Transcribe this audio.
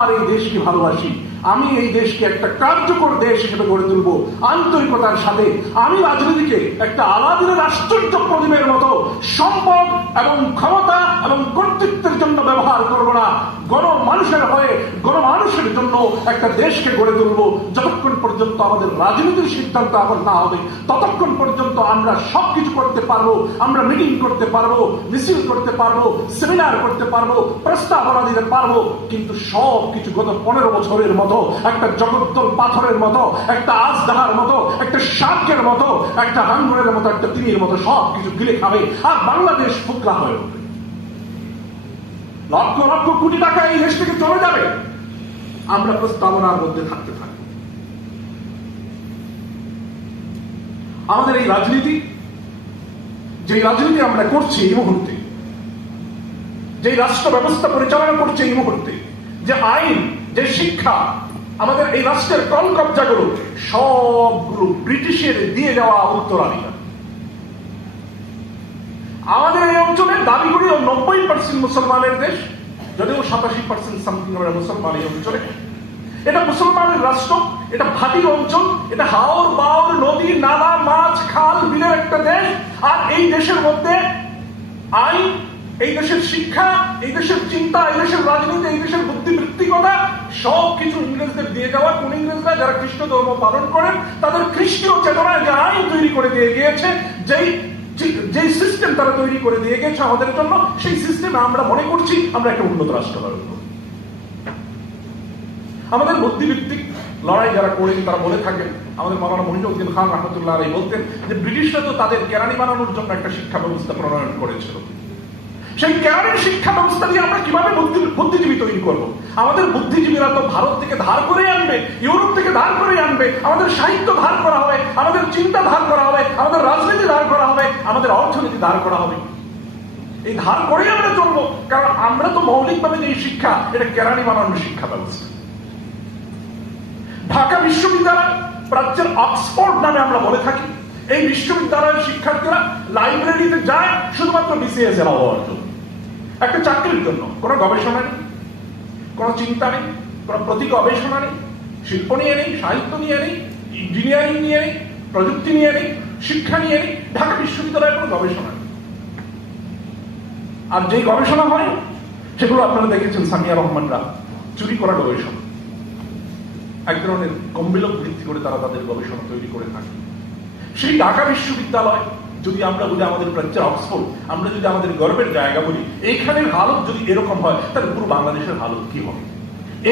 আর এই দেশকে ভালোবাসি, আমি এই দেশকে একটা কার্যকর দেশ হিসেবে গড়ে তুলবো আন্তরিকতার সাথে। আমি রাজনীতিকে একটা আলাদিনের আশ্চর্য প্রদীপের মতো সম্পদ এবং ক্ষমতা এবং কর্তৃত্বের জন্য ব্যবহার করবো না। গণমানুষের হয়ে গণমানুষের জন্য একটা দেশকে গড়ে তুলবো। যতক্ষণ পর্যন্ত আমাদের রাজনীতির সিদ্ধান্ত এমন না হবে, ততক্ষণ পর্যন্ত আমরা সবকিছু করতে পারবো। আমরা মিটিং করতে পারবো, মিছিল করতে পারবো, সেমিনার করতে পারবো, প্রস্তাবনা দিতে পারবো, কিন্তু সব কিছু গত 15 বছরের মতো একটা জগদ্দল পাথরের মতো, একটা আজদাহার মতো, একটা শার্কের মতো, একটা হাঙ্গরের মতো, একটা তিমির মতো সব কিছু গিলে খাবে আর বাংলাদেশ ফুকরা হয়ে উঠবে। লক্ষ লক্ষ কোটি টাকা এই দেশ থেকে চলে যাবে, আমরা প্রস্তাবনার মধ্যে থাকতে থাকবো। আমাদের এই রাজনীতি, যে রাজনীতি আমরা করছি এই মুহূর্তে, যে রাষ্ট্র ব্যবস্থা পরিচালনা করছে এই মুহূর্তে, যে আইন, যে শিক্ষা, আমাদের এই রাষ্ট্রের কলকবজাগুলো সবগুলো ব্রিটিশের দিয়ে যাওয়া উত্তরাধিকার। আমাদের এই অঞ্চলে দাবি করি 90% মুসলমানের দেশ, যদিও 87% সামথিং আমরা মুসলমান এই অঞ্চলে। এটা মুসলমানের রাষ্ট্র, এটা ভাটি অঞ্চল, এটা হাওর বাওর নদী নালা মাছ খাল বিলের একটা দেশ। আর এই দেশের মধ্যে আইন, এই দেশের শিক্ষা, এই দেশের চিন্তা, এই দেশের রাজনীতি, এই দেশের বুদ্ধিবৃত্তিকতা সবকিছু ইংরেজদের দিয়ে যাওয়া। কোন ইংরেজরা? যারা খ্রিস্ট ধর্ম পালন করেন, তাদের খ্রিস্টীয় চেতনায় যে আইন তৈরি করে দিয়ে গিয়েছে, যেই সিস্টেম তারা তৈরি করে দিয়ে গেছে আমাদের জন্য, সেই সিস্টেমে আমরা মনে করছি আমরা একটা উন্নত রাষ্ট্র গড়ে তুলব। আমাদের বুদ্ধিবৃত্তিক লড়াই যারা করেন তারা বলে থাকেন, আমাদের মাওলানা মহিউদ্দিন খান রহমতুল্লাহ আলাইহি বলতেন যে ব্রিটিশরা তো তাদের কেরানি বানানোর জন্য একটা শিক্ষা ব্যবস্থা প্রণয়ন করেছিল। সেই কেরানির শিক্ষা ব্যবস্থা দিয়ে আমরা কিভাবে বুদ্ধিজীবী তৈরি করব? আমাদের বুদ্ধিজীবীরা তো ভারত থেকে ধার করে আনবে, ইউরোপ থেকে ধার করে আনবে, আমাদের সাহিত্য ধার করা হবে, আমাদের চিন্তা ধার করা হবে, আমাদের রাজনীতি ধার করা হবে, আমাদের অর্থনীতি ধার করা হবে। এই ধার করেই আমরা চলবো, কারণ আমরা তো মৌলিকভাবে যে শিক্ষা, এটা কেরানি বানানোর শিক্ষা ব্যবস্থা। ঢাকা বিশ্ববিদ্যালয় প্রাচ্যের অক্সফোর্ড নামে আমরা বলে থাকি। এই বিশ্ববিদ্যালয়ের শিক্ষার্থীরা লাইব্রেরিতে যায় শুধুমাত্র বিসিএস এর হওয়ার জন্য, একটা চাকরির জন্য। কোনো গবেষণা নেই, কোনো চিন্তা নেই, কোনো প্রতি গবেষণা নেই, শিল্প নিয়ে নেই, সাহিত্য নিয়ে নেই, ইঞ্জিনিয়ারিং নিয়ে নেই, প্রযুক্তি নিয়ে নেই, শিক্ষা নিয়ে নেই। ঢাকা বিশ্ববিদ্যালয়ের কোনো গবেষণা নেই। আর যেই গবেষণা হয় সেগুলো আপনারা দেখেছেন সামিয়া রহমানরা চুরি করা গবেষণা। এক ধরনের কম্বিলক ভিত্তি করে তারা তাদের গবেষণা তৈরি করে থাকে। সেই ঢাকা বিশ্ববিদ্যালয় যদি আমরা বলি আমাদের প্রাচ্যের অক্সফোর্ড, আমরা যদি আমাদের গর্বের জায়গা বলি, এইখানের হালত যদি এরকম হয়, তাহলে পুরো বাংলাদেশের হালত কি হবে?